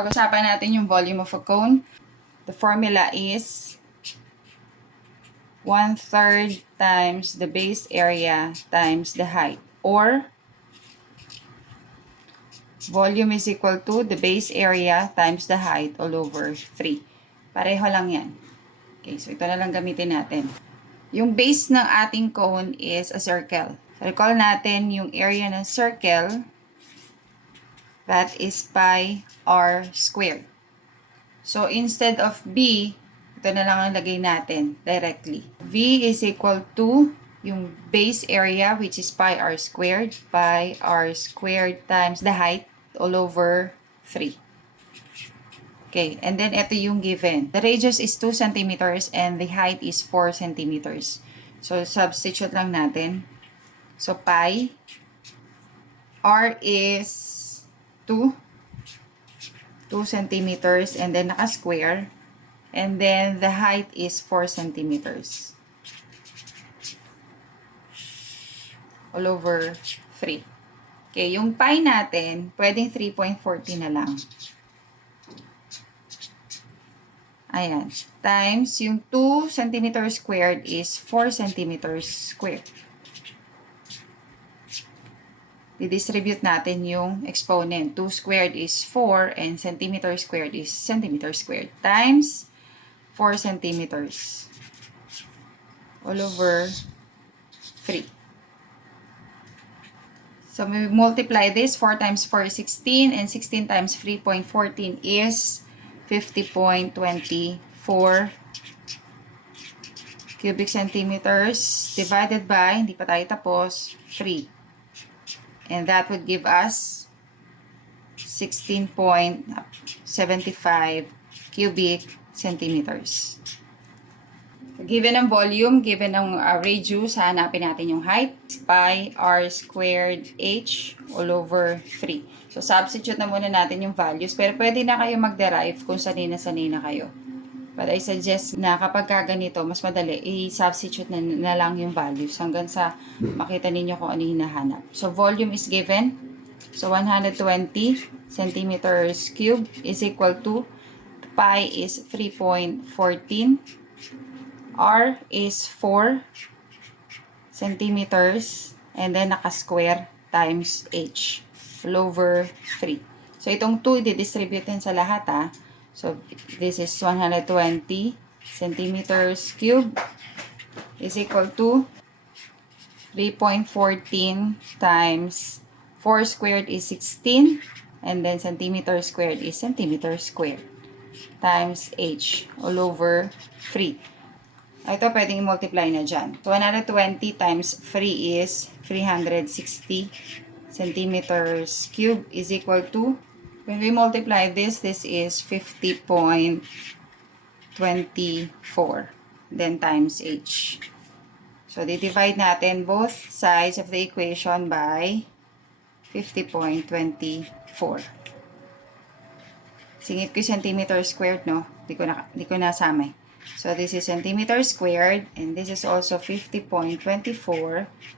Pag-usapan natin yung volume of a cone. The formula is 1/3 times the base area times the height. Or, volume is equal to the base area times the height all over 3. Pareho lang yan. Okay, so ito na lang gamitin natin. Yung base ng ating cone is a circle. So, recall natin yung area ng circle, that is pi r squared. So, instead of b, ito na lang ang lagay natin directly. V is equal to yung base area, which is pi r squared times the height all over 3. Okay, and then ito yung given. The radius is 2 centimeters and the height is 4 centimeters. So, substitute lang natin. So, pi, r is 2 centimeters and then naka-square. And then the height is 4 centimeters. All over 3. Okay, yung pi natin, pwedeng 3.40 na lang. Ayan. Times yung 2 centimeters squared is 4 centimeters squared. I-distribute natin yung exponent. 2 squared is 4 and centimeter squared is centimeter squared. Times 4 centimeters. All over 3. So, we multiply this. 4 times 4 is 16 and 16 times 3.14 is 50.24 cubic centimeters divided by, hindi pa tayo tapos, 3. And that would give us 16.75 cubic centimeters. So, given ang volume, given ang radius, hanapin natin yung height. Pi r squared h all over 3. So, substitute na muna natin yung values. Pero pwede na kayo mag-derive kung sanay na kayo. But I suggest na kapag ganito, mas madali, i-substitute na lang yung values hanggang sa makita ninyo kung ano hinahanap. So, volume is given. So, 120 centimeters cubed is equal to pi is 3.14. R is 4 centimeters and then naka-square times h all over 3. So, itong 2, i-distribute din sa lahat ha. So, this is 120 centimeters cubed is equal to 3.14 times 4 squared is 16 and then centimeter squared is centimeter squared times h all over 3. Ito pwedeng i-multiply na dyan. So, 120 times 3 is 360 centimeters cubed is equal to, when we multiply this is 50.24 then times h. So, divide natin both sides of the equation by 50.24. Singit ko centimeter squared, no? Di ko nasama. So, this is centimeter squared and this is also 50.24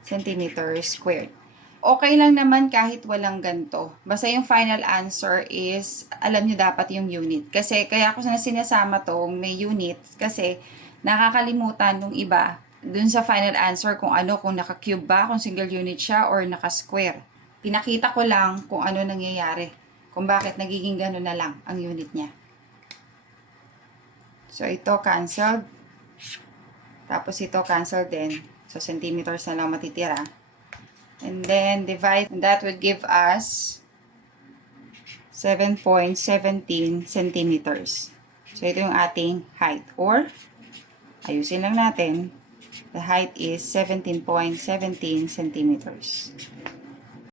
centimeters squared. Okay lang naman kahit walang ganito. Basta yung final answer is, alam nyo dapat yung unit. Kasi, kaya ako na sinasama tong may unit kasi nakakalimutan nung iba dun sa final answer kung naka-cube ba, kung single unit siya or naka-square. Pinakita ko lang kung ano nangyayari. Kung bakit nagiging gano'n na lang ang unit niya. So, ito cancelled. Tapos ito cancelled din. So, centimeters na lang matitira. And then, divide. And that would give us 7.17 centimeters. So, ito yung ating height. Or, ayusin lang natin. The height is 17.17 centimeters.